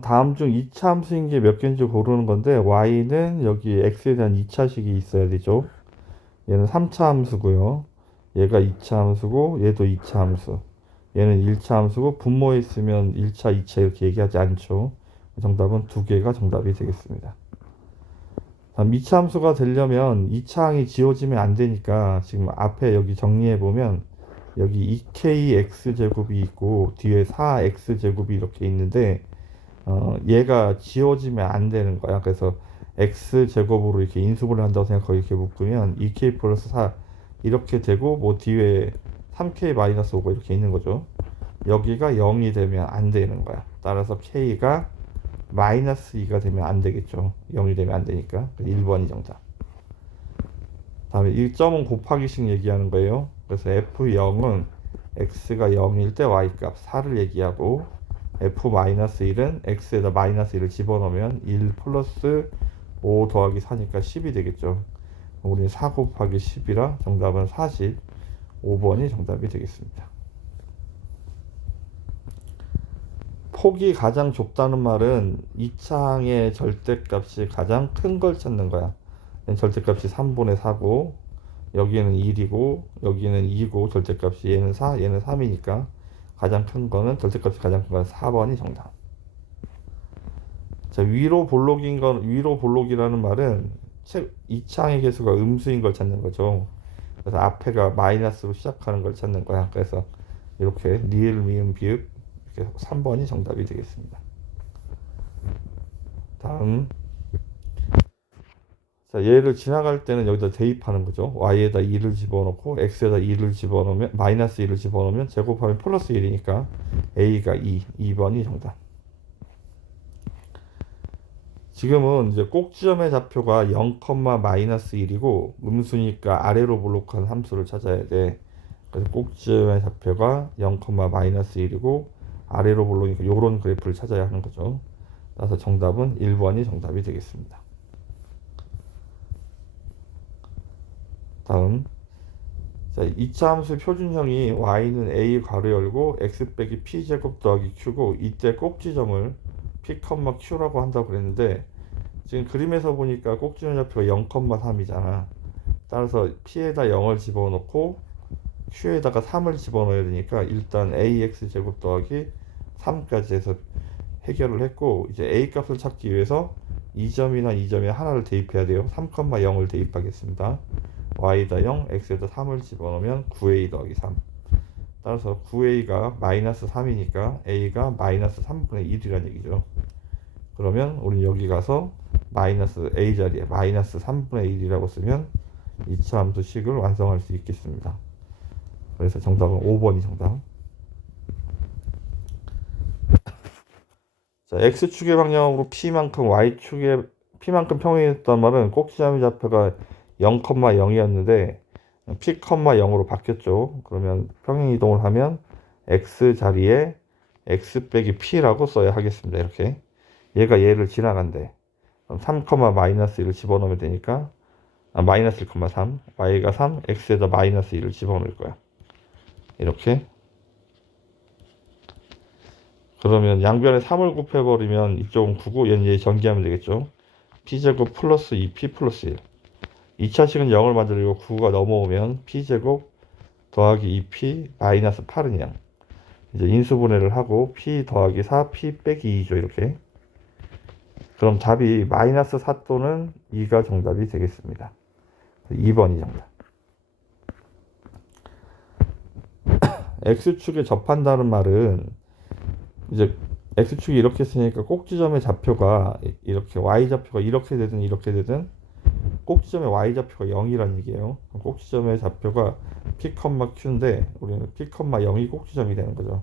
다음 중 2차 함수인 게 몇 개인지 고르는 건데 y는 여기 x에 대한 2차식이 있어야 되죠. 얘는 3차 함수고요. 얘가 2차 함수고 얘도 2차 함수. 얘는 1차 함수고 분모에 있으면 1차, 2차 이렇게 얘기하지 않죠. 정답은 두 개가 정답이 되겠습니다. 다음 2차 함수가 되려면 2차항이 지워지면 안 되니까 지금 앞에 여기 정리해 보면 여기 2kx제곱이 있고 뒤에 4x제곱이 이렇게 있는데 얘가 지워지면 안 되는 거야. 그래서 x제곱으로 이렇게 인수분해 한다고 생각하고 이렇게 묶으면 2k 플러스 4 이렇게 되고 뭐 뒤에 3k 마이너스 5가 이렇게 있는 거죠. 여기가 0이 되면 안 되는 거야. 따라서 k가 마이너스 2가 되면 안 되겠죠. 0이 되면 안 되니까. 1번이 정답. 다음에 이 점은 곱하기식 얘기하는 거예요. 그래서 f0은 x가 0일 때 y값 4를 얘기하고 f-1은 x에다 마이너스 1을 집어넣으면 1 플러스 5 더하기 4니까 10이 되겠죠. 우리는 4 곱하기 10이라 정답은 45번이 정답이 되겠습니다. 폭이 가장 좁다는 말은 2차항의 절대값이 가장 큰 걸 찾는 거야. 절대값이 3분의 4고 여기는 1이고 여기는 2고 절대값이 얘는 4 얘는 3이니까 가장 큰 거는 절대값이 가장 큰 거는 4번이 정답. 자, 위로 볼록이라는 말은 2차항의 개수가 음수인 걸 찾는 거죠. 그래서 앞에가 마이너스로 시작하는 걸 찾는 거야. 그래서 이렇게 리을 미음 비읍 이렇게 3번이 정답이 되겠습니다. 다음 자, 얘를 지나갈 때는 여기다 대입하는 거죠. y에다 2를 집어넣고 x에다 2를 집어넣으면 마이너스 2를 집어넣으면 제곱하면 플러스 1이니까 a가 2번이 정답. 지금은 이제 꼭지점의 좌표가 0, 마이너스 1이고 음수니까 아래로 볼록한 함수를 찾아야 돼. 그래서 꼭지점의 좌표가 0, 마이너스 1이고 아래로 볼록이니까 요런 그래프를 찾아야 하는 거죠. 그래서 정답은 1번이 정답이 되겠습니다. 다음 자, 2차 함수 표준형이 y는 a 괄호 열고 x 빼기 p 제곱 더하기 q고 이때 꼭지점을 p, q라고 한다고 그랬는데 지금 그림에서 보니까 꼭지점 좌표가 0, 3이잖아. 따라서 p에다 0을 집어넣고 q에다가 3을 집어넣어야 되니까 일단 ax 제곱 더하기 3까지 해서 해결을 했고 이제 a 값을 찾기 위해서 이 점이나 이 점에 하나를 대입해야 돼요. 3, 0을 대입하겠습니다. y에다 0, x에다 3을 집어넣으면 9a 더하기 3. 따라서 9a가 마이너스 3이니까 a가 마이너스 3분의 1이라는 얘기죠. 그러면 우리는 여기 가서 마이너스 a 자리에 마이너스 3분의 1이라고 쓰면 2차 함수식을 완성할 수 있겠습니다. 그래서 정답은 5번이 정답. 자, x축의 방향으로 p만큼 y축의 p만큼 평행했단 말은 꼭지점의 좌표가 0, 0이었는데 p, 0으로 바뀌었죠. 그러면 평행 이동을 하면 x 자리에 x 빼기 p라고 써야 하겠습니다. 이렇게 얘가 얘를 지나간대. 그럼 3, 마이너스 1을 집어넣으면 되니까 마이너스 1,3 y가 3 x에다 마이너스 1을 집어넣을 거야. 이렇게 그러면 양변에 3을 곱해버리면 이쪽은 9고 얘는 얘 전기하면 되겠죠. p제곱 플러스 2p 플러스 1 2차식은 0을 만들고 9가 넘어오면 p제곱 더하기 2p 마이너스 8은 0 이제 인수분해를 하고 p 더하기 4 p 빼기 2죠. 이렇게 그럼 답이 마이너스 4 또는 2가 정답이 되겠습니다. 2번이 정답. x축에 접한다는 말은 이제 x축이 이렇게 쓰니까 꼭지점의 좌표가 이렇게 y좌표가 이렇게 되든 꼭지점의 y좌표가 0이라는 얘기예요. 꼭지점의 좌표가 p, q인데 우리는 p, 0이 꼭지점이 되는 거죠.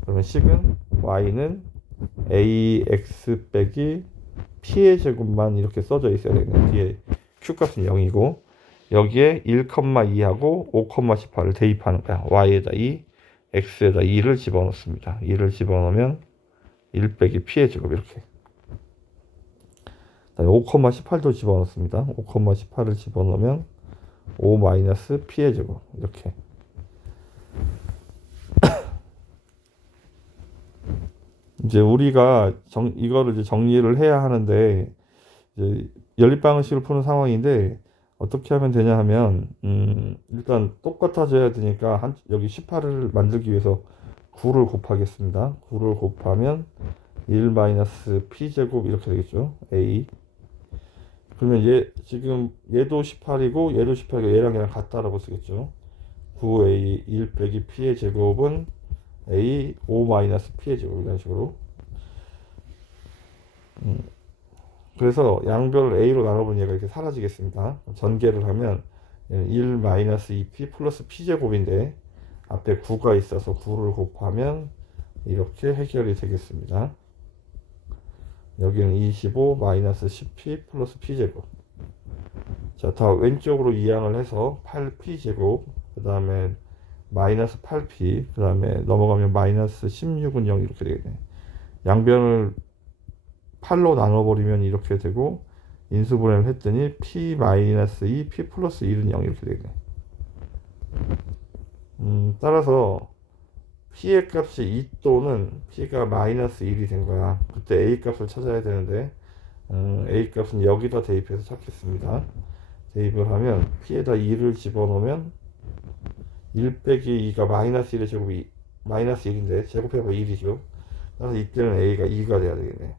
그러면 식은 y는 ax 빼기 p의 제곱만 이렇게 써져 있어야 되겠네요. 뒤에 q값은 0이고 여기에 1,2하고 5,18을 대입하는 거야. y에다 2, x에다 2를 집어넣습니다. 2를 집어넣으면 1 빼기 p의 제곱 이렇게 5,18도 집어넣습니다. 5,18을 집어넣으면 5 마이너스 p의 제곱 이렇게 이제 우리가 이거를 이제 정리를 해야 하는데 이제 연립방정식을 푸는 상황인데 어떻게 하면 되냐 하면 일단 똑같아져야 되니까 여기 18을 만들기 위해서 9를 곱하겠습니다. 9를 곱하면 1 마이너스 p제곱 이렇게 되겠죠. a. 그러면 지금 얘도 18이고 얘도 18이고 얘랑 얘랑 같다라고 쓰겠죠. 9a 1 빼기 p의 제곱은 a 5 마이너스 p의 제곱 이런 식으로. 그래서 양변을 a로 나눠보면 얘가 이렇게 사라지겠습니다. 전개를 하면 1 마이너스 2p 플러스 p제곱인데 앞에 9가 있어서 9를 곱하면 이렇게 해결이 되겠습니다. 여기는 25 마이너스 10p 플러스 p제곱. 자, 다 왼쪽으로 이항을 해서 8p제곱, 그 다음에 마이너스 8p, 그 다음에 넘어가면 마이너스 16은 0 이렇게 되겠네. 양변을 8로 나눠버리면 이렇게 되고, 인수분해를 했더니 p 마이너스 2, p 플러스 1은 0 이렇게 되겠네. 따라서 p의 값이 2 또는 p가 마이너스 1이 된 거야. 그때 a 값을 찾아야 되는데 a 값은 여기다 대입해서 찾겠습니다. 대입을 하면 p에다 2를 집어넣으면 1 빼기 2가 마이너스 1의 제곱이 마이너스 1인데 제곱해봐 1이죠. 그래서 이때는 a가 2가 돼야 되겠네.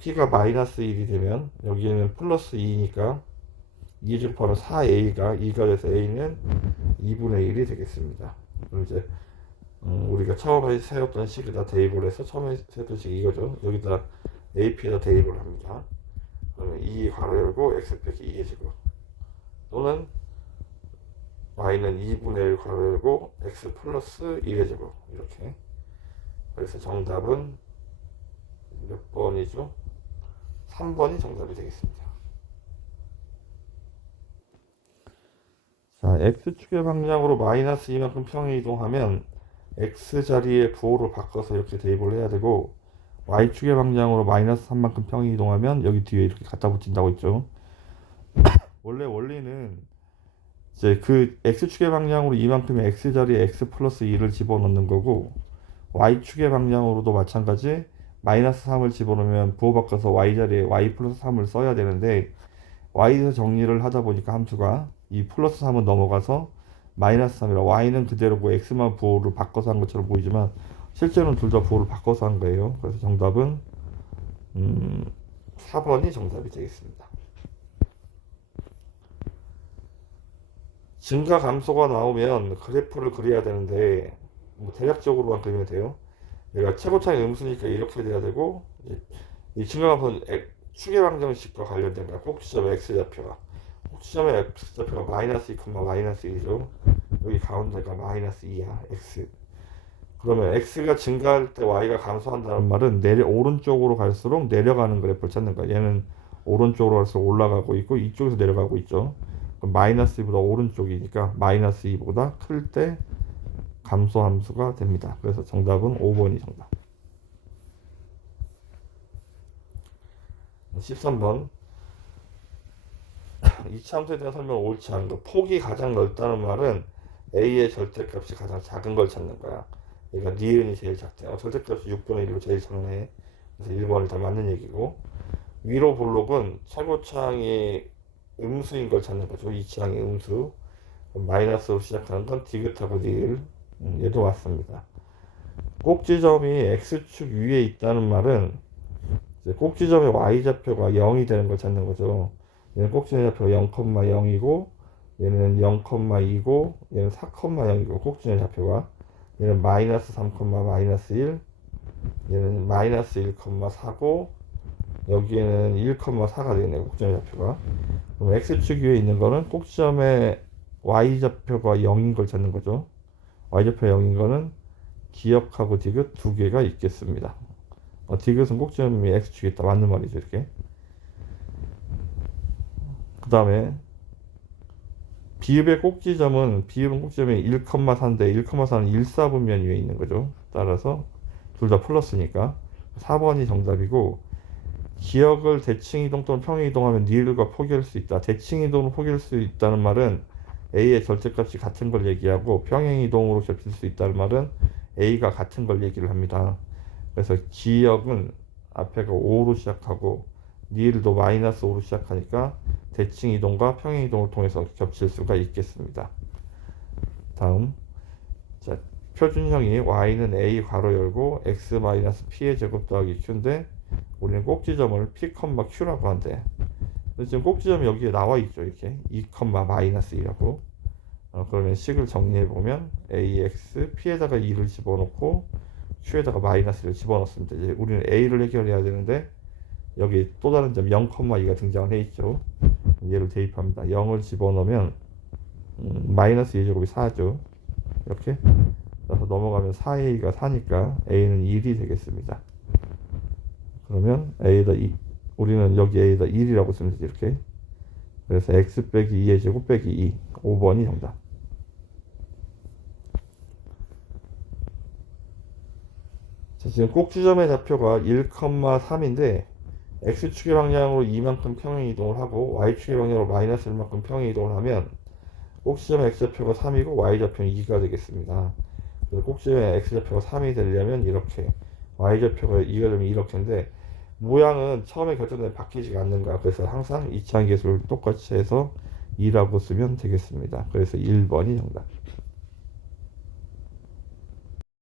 p가 마이너스 1이 되면 여기에는 플러스 2니까 2 제곱하면 4a가 2가 돼서 a는 2분의 1이 되겠습니다. 그럼 이제 우리가 처음에 세웠던 식에다 대입을 해서 처음에 세웠던 식이 이거죠. 여기다 AP에다 대입을 합니다. 그러면 2 괄호 열고 x 빼기 2의 제곱 또는 y는 2분의 1 괄호 열고 x 플러스 1의 제곱 이렇게. 그래서 정답은 몇 번이죠? 3번이 정답이 되겠습니다. 자, x축의 방향으로 마이너스 2만큼 평행 이동하면 x자리에 9호를 바꿔서 이렇게 대입을 해야 되고 y축의 방향으로 마이너스 3만큼 평행 이동하면 여기 뒤에 이렇게 갖다 붙인다고 했죠. 원래 원리는 이제 그 x축의 방향으로 이만큼의 x자리에 x 플러스 2를 집어넣는 거고 y축의 방향으로도 마찬가지 마이너스 3을 집어넣으면 부호 바꿔서 y자리에 y 플러스 3을 써야 되는데 y에서 정리를 하다 보니까 함수가 이 플러스 3은 넘어가서 마이너스 3이라 y는 그대로고 x만 부호를 바꿔서 한 것처럼 보이지만 실제로는 둘 다 부호를 바꿔서 한 거예요. 그래서 정답은 4번이 정답이 되겠습니다. 증가 감소가 나오면 그래프를 그려야 되는데 뭐 대략적으로만 그리면 돼요. 얘가 최고차이 음수니까 이렇게 돼야 되고 이 증가 감소는 축의 방정식과 관련된 거야. 꼭지점의 x좌표가 꼭지점의 x좌표가 마이너스 2, 마이너스 1이죠. 여기 가운데가 마이너스 2야 x. 그러면 x가 증가할 때 y가 감소한다는 말은 오른쪽으로 갈수록 내려가는 그래프를 찾는 거야. 얘는 오른쪽으로 갈수록 올라가고 있고 이쪽에서 내려가고 있죠. 그럼 마이너스 2보다 오른쪽이니까 마이너스 2보다 클 때 감소 함수가 됩니다. 그래서 정답은 5번이 정답. 13번 2차 함수에 대한 설명을 옳지 않은 거. 폭이 가장 넓다는 말은 a의 절대값이 가장 작은 걸 찾는 거야. 그러니까 니은이 제일 작대. 절대값이 6분의 1로 제일 작네. 그래서 1번이 다 맞는 얘기고, 위로 볼록은 최고차항이 음수인 걸 찾는 거죠. 2차항이 음수. 마이너스로 시작하는 건 디귿하고 니을. 얘도 맞습니다. 꼭지점이 x축 위에 있다는 말은 이제 꼭지점의 y좌표가 0이 되는 걸 찾는 거죠. 얘는 꼭지점 좌표가 0,0이고 얘는 0,2고 얘는 4,0이고 꼭지점 좌표가 얘는 마이너스 3, 마이너스 1 얘는 마이너스 1,4고 여기에는 1,4가 되겠네요. 꼭지점 좌표가. 그럼 x축 위에 있는 거는 꼭지점의 y좌표가 0인 걸 찾는 거죠. y좌표 0인 거는 기역하고 디귿 두 개가 있겠습니다. 디귿은 꼭지점이 x축에 있다. 맞는 말이죠. 이렇게. 그 다음에 비읍의 꼭지점은 비읍은 꼭지점이 1,4인데 1,4는 1사분면 위에 있는 거죠. 따라서 둘 다 플러스니까 4번이 정답이고, 기역을 대칭이동 또는 평행이동하면 니을과 포기할 수 있다. 대칭이동으로 포기할 수 있다는 말은 a의 절대값이 같은 걸 얘기하고 평행이동으로 겹칠 수 있다는 말은 a가 같은 걸 얘기를 합니다. 그래서 기역은 앞에가 5로 시작하고 닐도 마이너스 5로 시작하니까 대칭 이동과 평행 이동을 통해서 겹칠 수가 있겠습니다. 다음, 자, 표준형이 y는 a 괄호 열고 x 마이너스 p의 제곱 더하기 q인데 우리는 꼭지점을 p, q라고 한대. 지금 꼭지점이 여기에 나와 있죠. 이렇게 2, 마이너스 2라고. 그러면 식을 정리해 보면 ax p에다가 2를 집어넣고 q에다가 마이너스를 집어넣습니다. 이제 우리는 a를 해결해야 되는데 여기 또 다른 점 0,2가 등장을 해 있죠. 얘를 대입합니다. 0을 집어넣으면 마이너스 2제곱이 4죠. 이렇게 그래서 넘어가면 4a가 4니까 a는 1이 되겠습니다. 그러면 a에다 2, 우리는 여기 a에다 1이라고 쓰면 되죠. 이렇게. 그래서 x 빼기 2의 제곱 빼기 2, 5번이 정답. 자, 지금 꼭지점의 좌표가 1,3인데 x축의 방향으로 2만큼 평행 이동을 하고 y축의 방향으로 마이너스 1만큼 평행 이동을 하면 꼭지점의 x좌표가 3이고 y좌표는 2가 되겠습니다. 그래서 꼭지점의 x좌표가 3이 되려면 이렇게, y좌표가 2가 되면 이렇게인데 모양은 처음에 결정되면 바뀌지가 않는 거야. 그래서 항상 이차함계수를 똑같이 해서 2라고 쓰면 되겠습니다. 그래서 1번이 정답.